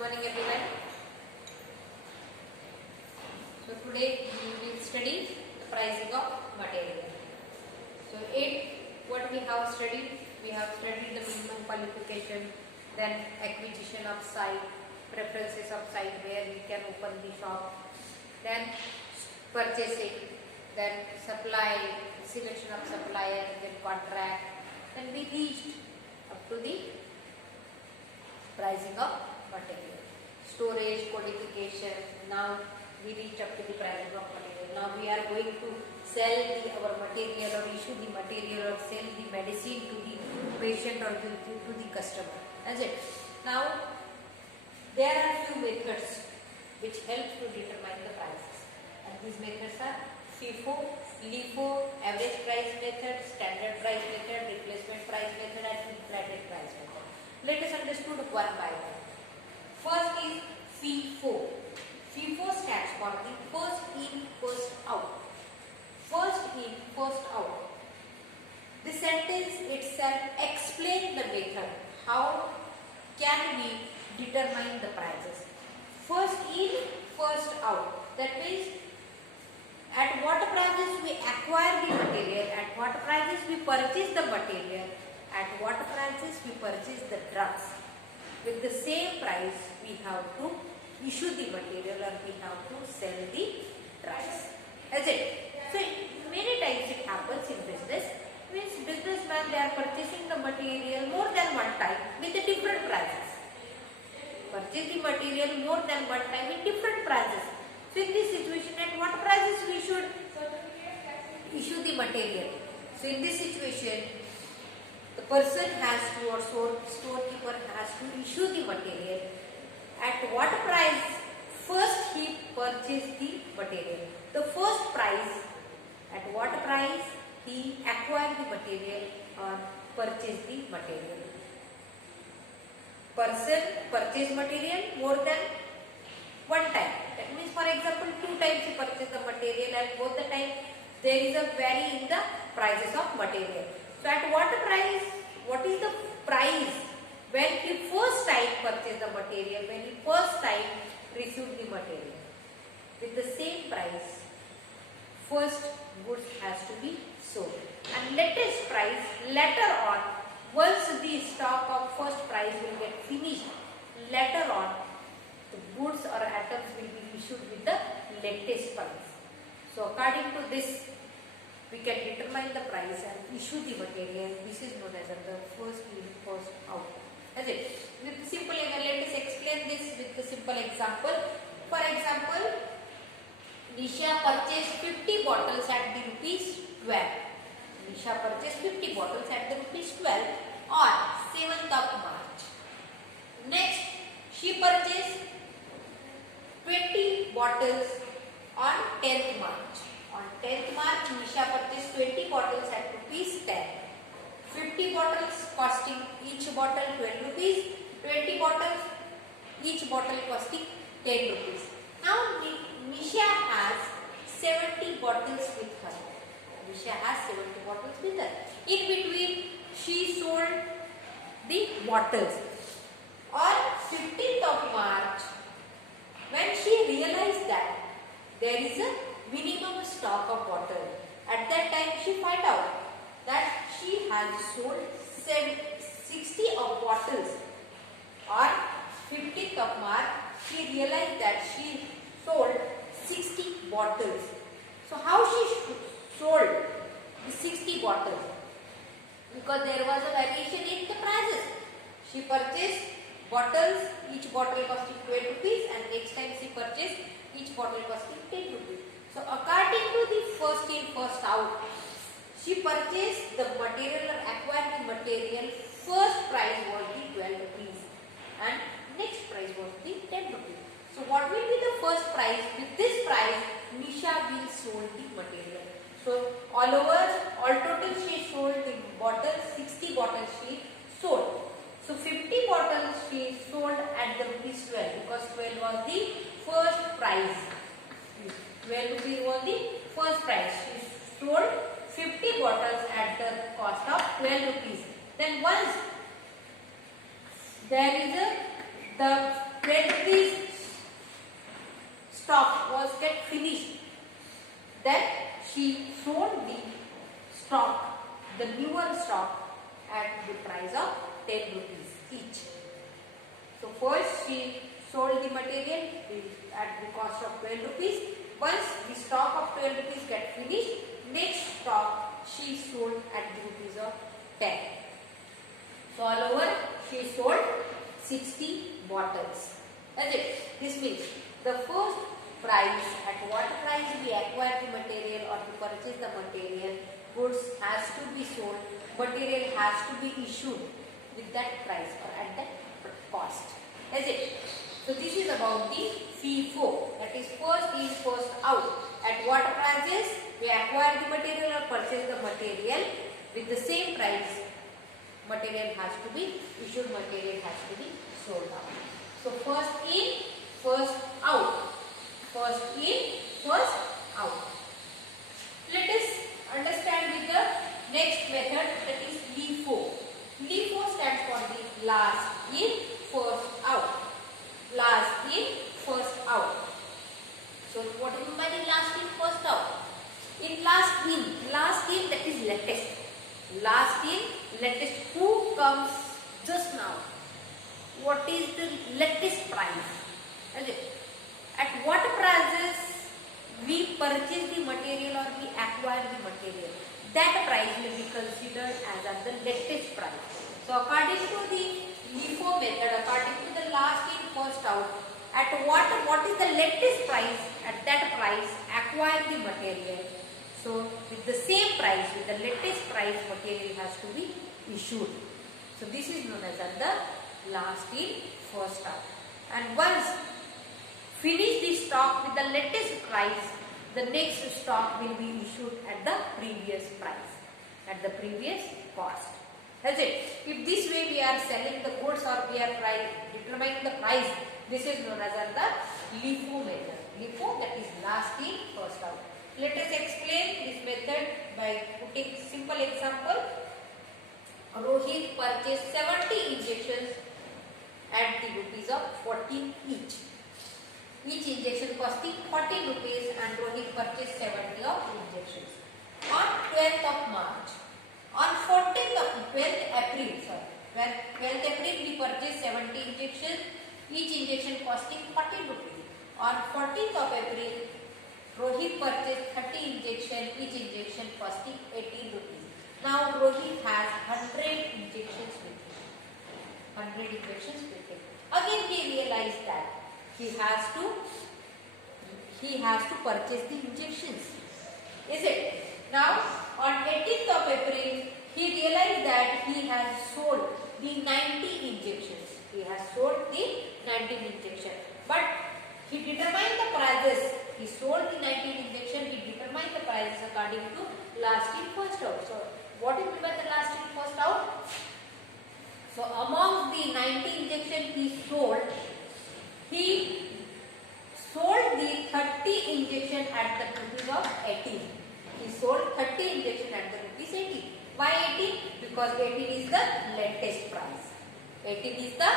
morning everyone. So today we will study the pricing of material. So what we have studied? We have studied the minimum qualification, then acquisition of site, preferences of site where we can open the shop, then purchasing, then supply, selection of supplier, then contract, then we reached up to the pricing of material. Storage, codification, now we reach up to the pricing of material. Now we are going to sell our material or issue the material or sell the medicine to the patient or to the customer. That's it. Now there are few methods which help to determine the prices, and these methods are FIFO, LIFO, average price method, standard price method, replacement price method, and inflated price method. Let us understand one by one. First is FIFO. FIFO stands for the first in, first out. First in, first out. The sentence itself explains the method. How can we determine the prices? First in, first out. That means at what prices we acquire the material, at what prices we purchase the material, at what prices we purchase the drugs. With the same price we have to issue the material or we have to sell the drugs. That's it. So many times it happens in business. Means businessmen, they are purchasing the material more than one time with the different prices. Purchase the material more than one time with different prices. So in this situation, at what prices we should issue the material? So in this situation, the person has to, or storekeeper has to issue the material. At what price first he purchased the material? The first price, at what price he acquired the material or purchased the material. Person purchased material more than one time. That means, for example, 2 times he purchased the material, and both the time there is a vary in the prices of material. So at what price, what is the price when he first time purchased the material, when he first time received the material? With the same price, first goods has to be sold, and latest price later on, once the stock of first price will get finished, later on the goods or items will be issued with the latest price. So according to this, we can determine the price and issue the material. This is known as the first in, first out. That's it. With the simple, let us explain this with the simple example. For example, Nisha purchased 50 bottles at the rupees 12. Nisha purchased 50 bottles at the rupees 12 on 7th of March. Next, she purchased 20 bottles on 10th March. On 10th March, Nisha purchased 20 bottles at rupees 10. 50 bottles costing each bottle 12 rupees. 20 bottles, each bottle costing 10 rupees. Now, Nisha has 70 bottles with her. Nisha has 70 bottles with her. In between, she sold the bottles. On 15th of March, when she realized that there is a minimum stock of bottle, at that time she find out that she has sold 60 of bottles. On 15th of March, she realized that she sold 60 bottles. So how she sold the 60 bottles? Because there was a variation in the prices. She purchased bottles, each bottle costing 12 rupees, and next time she purchased each bottle costing 10 rupees. So according to the first in, first out, she purchased the material or acquired the material. First price was the 12 rupees and next price was the 10 rupees. So what will be the first price? With this price, Nisha will sold the material. So all total she sold the bottles, 60 bottles she sold. So 50 bottles she sold at the rupees 12 because 12 was the first price. 12 rupees was the first price. She sold 50 bottles at the cost of 12 rupees. Then once there is the 12 she sold the stock, the newer stock, at the price of 10 rupees each. So first she sold the material at the cost of 12 rupees. Once the stock of 12 rupees get finished, next stock she sold at the rupees of 10. So all over she sold 60 bottles. That's it. This means the first price, at what price we acquire the material or to purchase the material, goods has to be sold, material has to be issued with that price or at that cost. That's it. So this is about the FIFO, that is first in, first out. At what prices we acquire the material or purchase the material, with the same price material has to be issued, material has to be sold out. So first in, first out. First in, first out. Let us understand with the next method, that is LIFO. LIFO stands for the last in, first out. Last in, first out. So what do you mean by the last in, first out? In last in that is latest. Last in, latest. Who comes just now? What is the latest price? At what prices we purchase the material or we acquire the material, that price will be considered as at the latest price. So according to the LIFO method, according to the last in, first out, at what is the latest price, at that price acquire the material. So with the same price, with the latest price, material has to be issued. So this is known as at the last in, first out. And once finish the stock with the latest price, the next stock will be issued at the previous price, at the previous cost. That's it. If this way we are selling the goods or we are determining the price, this is known as the LIFO method. LIFO, that is last in, first out. Let us explain this method by putting simple example. Rohit purchased 70 injections at the rupees of 14 each. Each injection costing 14 rupees, and Rohit purchased 70 of injections. On 12th of March, on 12th April, we purchased 70 injections, each injection costing 14 rupees. On 14th of April, Rohit purchased 30 injections, each injection costing 18 rupees. Now Rohit has 100 injections with him. 100 injections with him. Again he realized that he has to purchase the injections. Is it? Now on 18th of April, he realized that he has sold the 90 injections. He has sold the 19 injections. But he determined the prices. He sold the 19 injections. He determined the prices according to last in, first out. So what do you mean by the last in, first out? So among the 90 injections he sold the 30 injection at the rupees of 18. He sold 30 injection at the rupees 18. Why 18? Because 18 is the latest price. 18 is the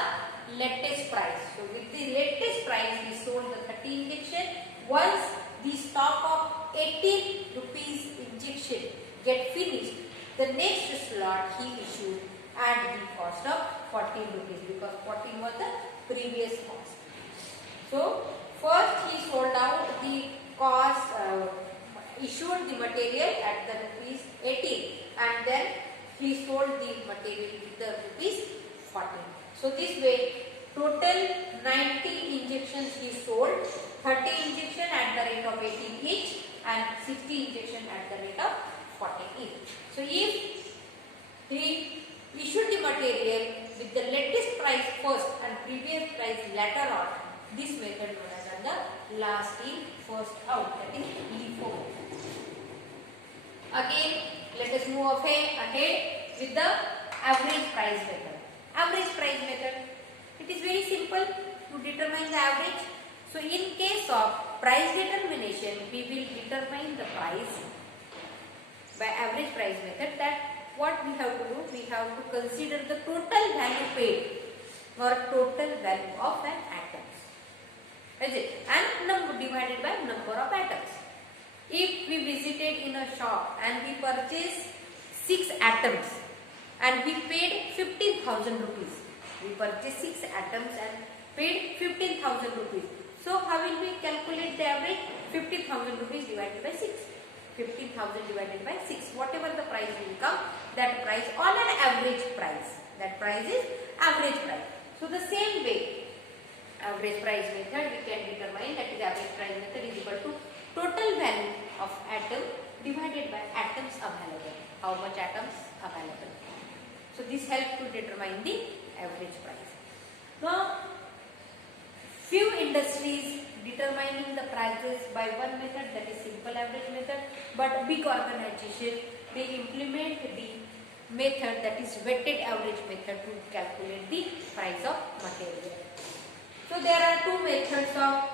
latest price. So with the latest price he sold the 30 injection. Once the stock of 18 rupees injection get finished, the next slot he issued at the cost of 14 rupees, because 14 was the previous cost. So first he sold out the cost, issued the material at the rupees 18, and then he sold the material with the rupees 14. So this way total 90 injections he sold, 30 injection at the rate of 18 each and 60 injection at the rate of 14 each. So if he issued the material with the latest price first and previous price later on, this method known as the last in, first out, that is LIFO. Again, let us move ahead with the average price method. Average price method, it is very simple to determine the average. So in case of price determination, we will determine the price by average price method. That what we have to do, we have to consider the total value paid or total value of an atom, is it, and number divided by number of atoms. If we visited in a shop and we purchased 6 atoms and we paid 15,000 rupees. We purchased 6 atoms and paid 15,000 rupees. So how will we calculate the average? 15,000 rupees divided by 6. 15,000 divided by 6. Whatever the price will come, that price on an average price. That price is average price. So the same way, average price method we can determine, that is average price method is equal to total value of atom divided by atoms available. How much atoms available. So this helps to determine the average price. Now, few industries determining the prices by one method, that is simple average method, but big organization they implement the method, that is weighted average method, to calculate the price of material. So there are two methods of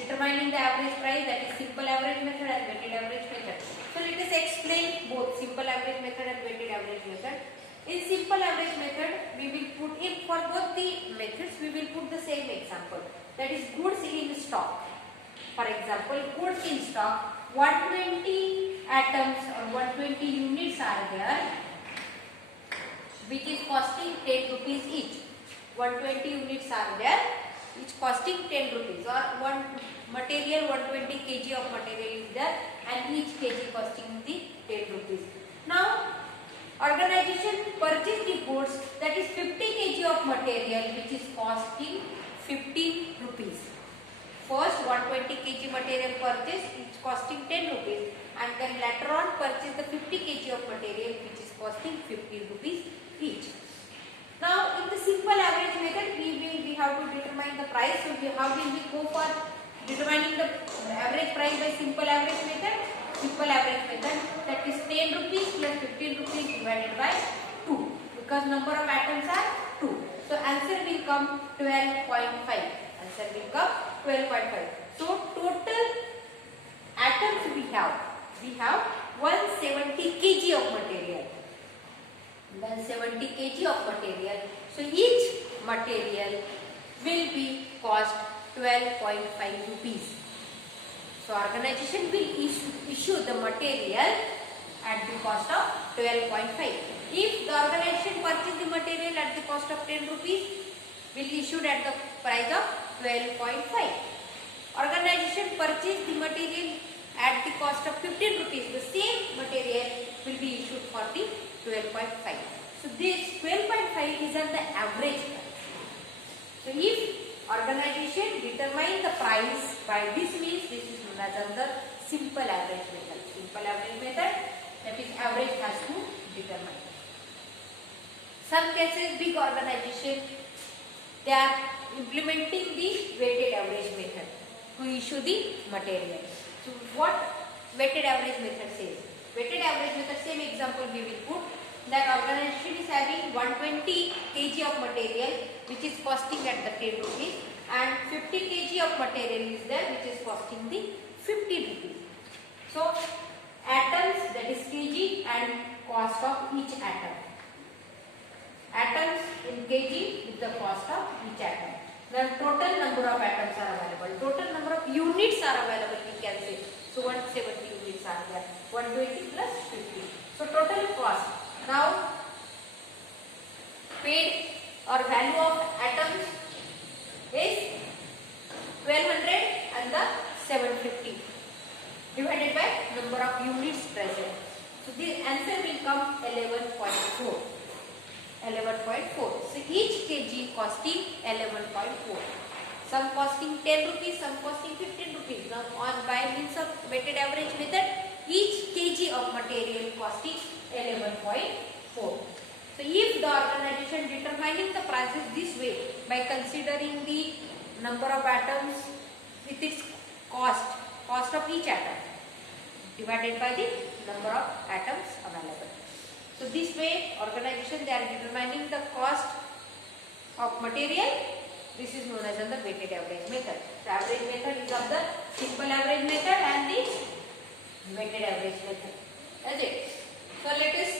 determining the average price, that is simple average method and weighted average method. So let us explain both simple average method and weighted average method. In simple average method, we will put in, for both the methods we will put the same example, that is goods in stock. For example, goods in stock, 120 atoms or 120 units are there, which is costing 10 rupees each. 120 units are there, each costing 10 rupees, or one material 120 kg of material is there and each kg costing the 10 rupees. Now organization purchase the goods, that is 50 kg of material which is costing 15 rupees. First 120 kg material purchase, each costing 10 rupees, and then later on purchase the 50 kg of material which is costing 15 rupees each. Now in the simple average method we have to determine the price. So how will we go for determining the average price by simple average method? Simple average method, that is 10 rupees plus 15 rupees divided by 2, because number of atoms are 2. So answer will come 12.5. Answer will come 12.5. So total atoms we have 170 kg of material. 170 kg of material. So each material will be cost 12.5 rupees. So organization will issue the material at the cost of 12.5. If the organization purchase the material at the cost of 10 rupees, will issued at the price of 12.5. Organization purchase the material at the cost of 15 rupees, the same material will be issued for the 12.5. So this 12.5 is at the average price. So if organization determine the price by this means, this is known as the simple average method. Simple average method, that is average has to determine. Some cases big organization they are implementing the weighted average method to issue the material. So what weighted average method says? Weighted average method, same example we will put, that organization is having 120 kg of material which is costing at the 10 rupees and 50 kg of material is there which is costing the 50 rupees. So atoms, that is kg, and cost of each atom. Atoms in kg with the cost of each atom. The total number of atoms are available. Total number of units are available, we can say. So 170 units are there. 120 plus 50. So total cost. Now paid or value of atoms is 1200 and the 750 divided by number of units present. So the answer will come 11.4. 11.4. So each kg costing 11.4. Some costing 10 rupees, some costing 15 rupees. Now on by means of weighted average method, each kg of material costing 11.4. So if the organization determining the prices this way by considering the number of atoms with its cost of each atom divided by the number of atoms available. So this way organization they are determining the cost of material. This is known as the weighted average method. The average method is of the simple average method and the weighted average method. That's it. So let us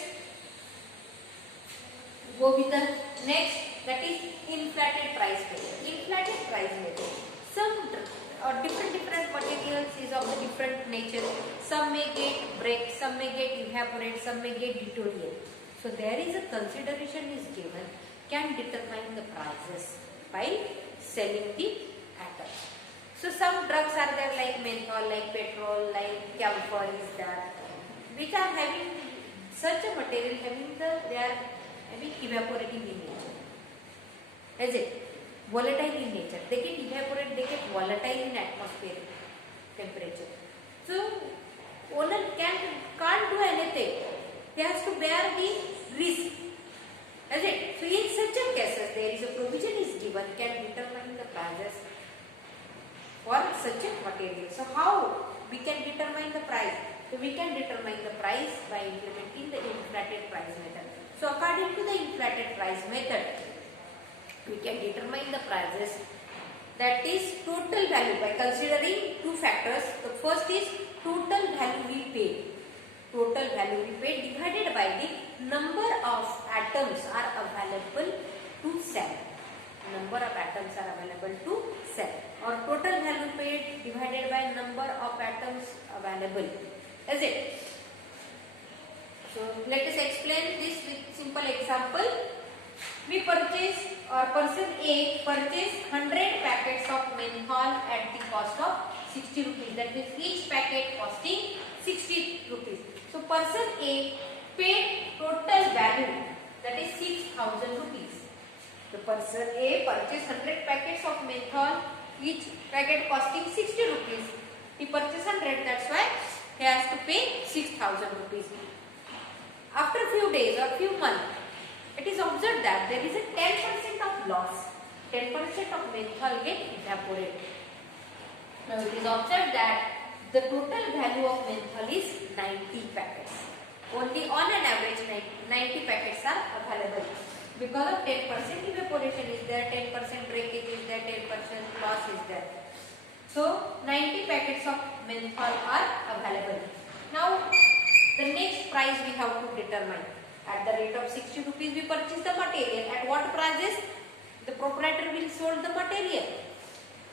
go with the next, that is inflated price method. Inflated price method. Some different materials is of the different nature. some may get break, some may get evaporate, some may get deteriorate. So there is a consideration is given, can determine the prices by selling the atoms. So some drugs are there like menthol, like petrol, like camphor is there, which are having such a material they are having evaporating in nature. Is it? Volatile in nature. They get evaporate, they get volatile in atmospheric temperature. So owner can't do anything. He has to bear the risk. Is it? So in such a cases there is a provision is given, can determine the prices for such a material. So how we can determine the price? So we can determine the price by implementing the inflated price method. So according to the inflated price method, we can determine the prices, that is total value, by considering two factors. The first is total value we paid. Total value we paid divided by the number of atoms are available to sell. Number of atoms are available to sell, or total value paid divided by number of atoms available. Is it? So let us explain this with simple example. We purchase, or person A purchase 100 packets of menthol at the cost of 60 rupees. That means each packet costing 60 rupees. So person A paid total value, that is 6,000 rupees. The person A purchased 100 packets of menthol, each packet costing 60 rupees. He purchased 100, that's why he has to pay 6,000 rupees. After few days or few months, it is observed that there is a 10% of loss. 10% of menthol get evaporated. Now it is observed that the total value of menthol is 90 packets. Only on an average 90 packets are available. Because of 10% evaporation is there, 10% breakage is there, 10% loss is there. So 90 packets of menthol are available. Now the next price we have to determine. At the rate of 60 rupees we purchase the material. At what prices? The proprietor will sold the material.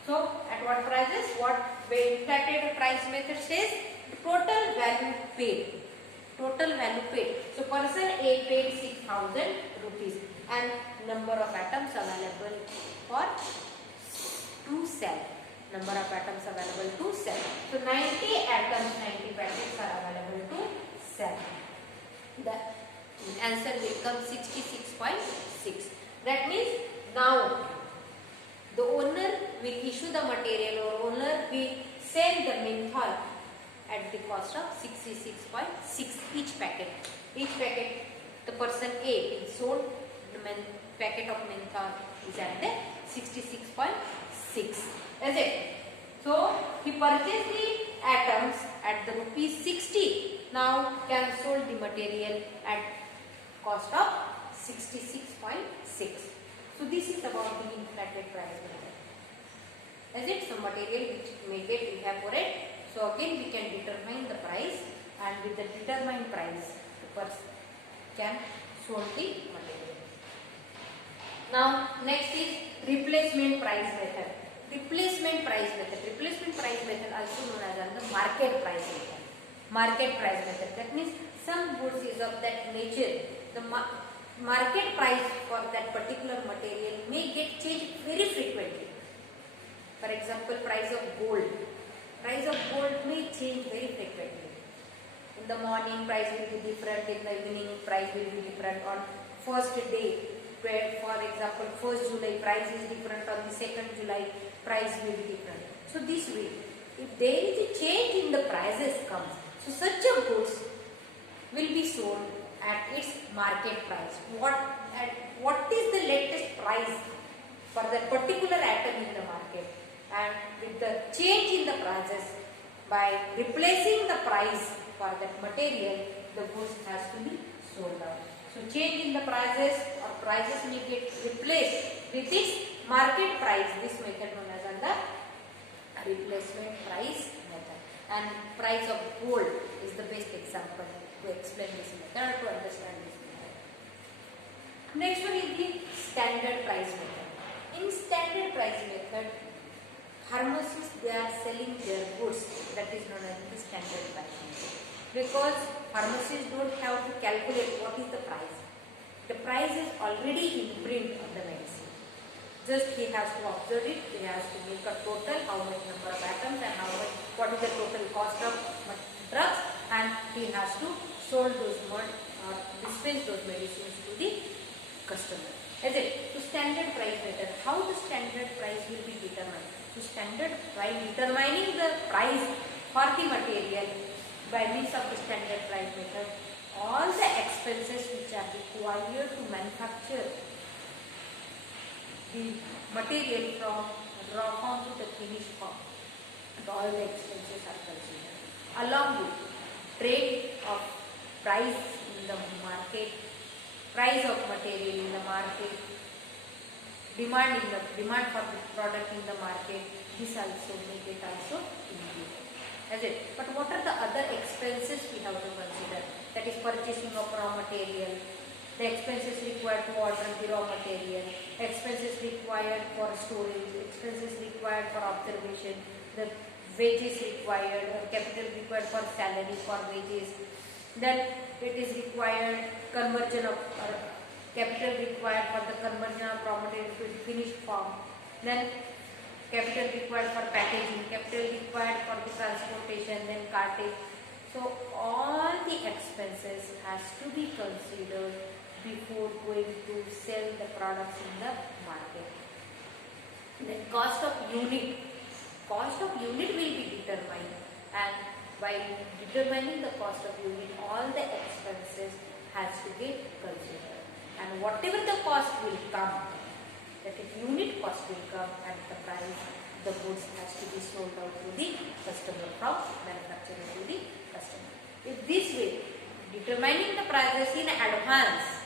So at what prices? What inflated price method says? Total value paid. Total value paid. So person A paid 6,000 rupees and number of atoms available for to sell. Number of atoms available to sell. So 90 atoms, 90 packets are available to sell. The answer will come 66.6. That means now the owner will issue the material, or owner will sell the menthol at the cost of 66.6 each packet. Each packet, the person A will sold the packet of menthol is at the 66.6. Is it? So he purchased the atoms at the rupees 60. Now can sold the material at cost of 66.6. So this is about the inflated price method. Is it? Some material which may get evaporate. So again we can determine the price, and with the determined price the person can sold the material. Now next is replacement price method. Replacement price method. Replacement price method also known as the market price method. Market price method. That means some goods is of that nature. The market price for that particular material may get changed very frequently. For example, price of gold. Price of gold may change very frequently. In the morning price will be different, in the evening price will be different. On first day, where for example 1st July price is different, on the 2nd July price will be different. So this way, if there is a change in the prices comes, so such a goods will be sold at its market price. What is the latest price for that particular atom in the market, and with the change in the prices, by replacing the price for that material, the goods has to be sold out. So change in the prices, or prices may get replaced with its market price. This method known as the replacement price method. And price of gold is the best example to explain this method, to understand this method. Next one is the standard price method. In standard price method, pharmacists, they are selling their goods that is known as the standard price method. Because pharmacists don't have to calculate what is the price. The price is already imprint on the medicine. Just he has to observe it, he has to make a total, how much number of atoms and how much, what is the total cost of drugs, and he has to sold those or dispense those medicines to the customer. Is it? So standard price method. How the standard price will be determined? So standard price, determining the price for the material by means of the standard price method, all the expenses which are required to manufacture the material from raw form to the finished form, and all the expenses are considered, along with trade of price in the market, price of material in the market, demand for the product in the market. This also make it also included. Is it? But what are the other expenses we have to consider? That is purchasing of raw material, the expenses required to order the raw material, expenses required for storage, expenses required for observation, the wages required, or capital required for salary, for wages. Then it is required conversion of capital required for the conversion of raw material to finished form. Then capital required for packaging, capital required for the transportation, then cartage. So all the expenses has to be considered before going to sell the products in the market. Then cost of unit will be determined, and by determining the cost of unit, all the expenses has to be considered, and whatever the cost will come, that is unit cost will come, and the price, the goods has to be sold out to the customer, from manufacturer to the customer. If this way, determining the prices in advance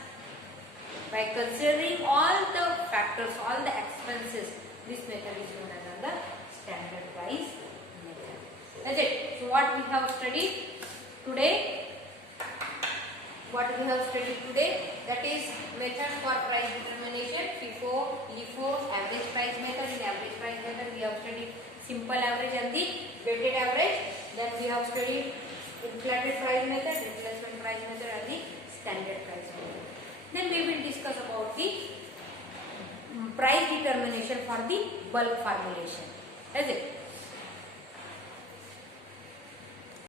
by considering all the factors, all the expenses, this method is known as the standard price method. That's it. So what we have studied today? That is method for price determination, FIFO, LIFO, average price method. In average price method we have studied simple average and the weighted average. Then we have studied inflated price method, replacement price method, and the standard price method. Then we will discuss about the price determination for the bulk formulation. Is it?